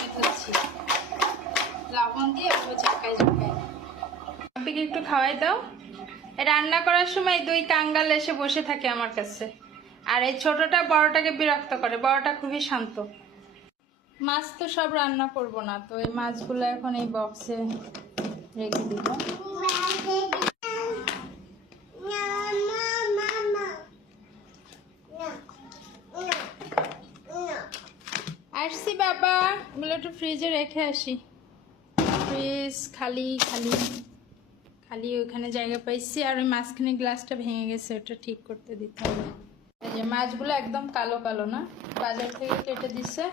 সমেত হচ্ছি, লবণ দিয়ে ওগুলো ঝাঁকাই ঝাঁকাই। আপনিকে একটু খাওয়াই দাও। রান্না করার সময় দুই কাঙ্গাল এসে বসে থাকে আমার কাছে, আর এই ছোটটা বড়টাকে বিরক্ত করে। বড়টা খুবই শান্ত। মাছ তো সব রান্না করব না, তো এই মাছগুলো এখন এই বক্সে রেখে দিব। আসছি বাবা, এগুলো একটু ফ্রিজে রেখে আসি। ফ্রিজ খালি খালি খালি, ওইখানে জায়গা পাইছি। আর ওই মাঝখানে গ্লাসটা ভেঙে গেছে, ওটা ঠিক করতে দিতে হবে। এই যে মাছগুলো একদম কালো কালো না, বাজার থেকে কেটে দিচ্ছে,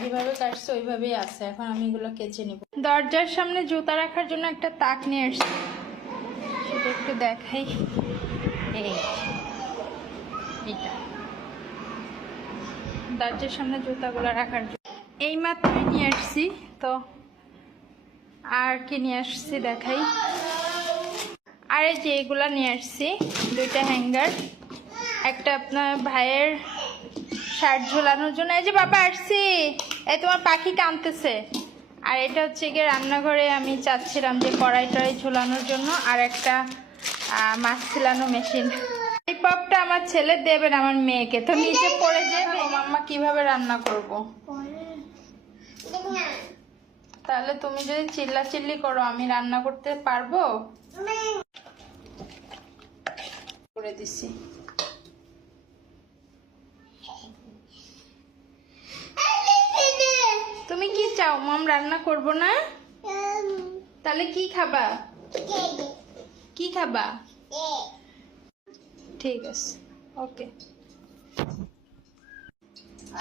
যেভাবে কাটছে ওইভাবেই আছে। এখন আমি এগুলো কেচে নিব। দরজার সামনে জুতা রাখার জন্য একটা তাক নিয়ে আসছি, সেটা একটু দেখাই। এইটা দরজার সামনে জুতাগুলো রাখার জন্য এই মাত্রই নিয়ে আসছি। তো আর কি নিয়ে আসছি দেখাই। আর এই যে এগুলা নিয়ে আসছি, দুইটা হ্যাঙ্গার, একটা আপনার ভাইয়ের শার্ট ঝোলানোর জন্য। এই যে বাবা আসছি, এই তোমার পাখি কাঁদতেছে। আর এটা হচ্ছে গিয়ে রান্নাঘরে আমি চাচ্ছিলাম যে কড়াই টড়াই ঝোলানোর জন্য, আর একটা মাছ ছিলানো মেশিন। এই পপটা আমার ছেলে দেবেন আমার মেয়েকে, তো নিচে পড়ে যাবে। মাম্মা কিভাবে রান্না করব? তাহলে তুমি যদি চিল্লাচিল্লি করো আমি রান্না করতে পারবো? করে দিছি। তুমি কি চাও মাম রান্না করব না? তাহলে কি খাবা? কি খাবা? ঠিক আছে, ওকে।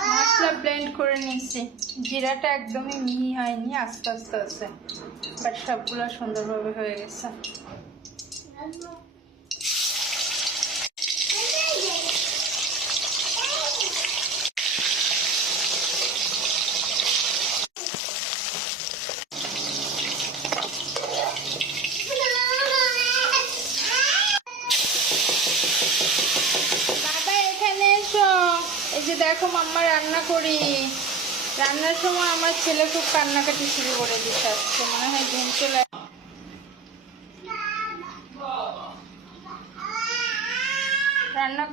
মশলা ব্লেন্ড করে নিয়েছি। জিরাটা একদমই মিহি হয়নি, আস্তে আস্তে আছে, বাট সবগুলো সুন্দরভাবে হয়ে গেছে। বাবা এখানে এসো, এই যে দেখো মাম্মা রান্না করি। রান্নার সময় আমার ছেলে খুব কান্নাকাটি শুরু করে দিতে আসছে, মনে হয় ঘুম চলে রান্না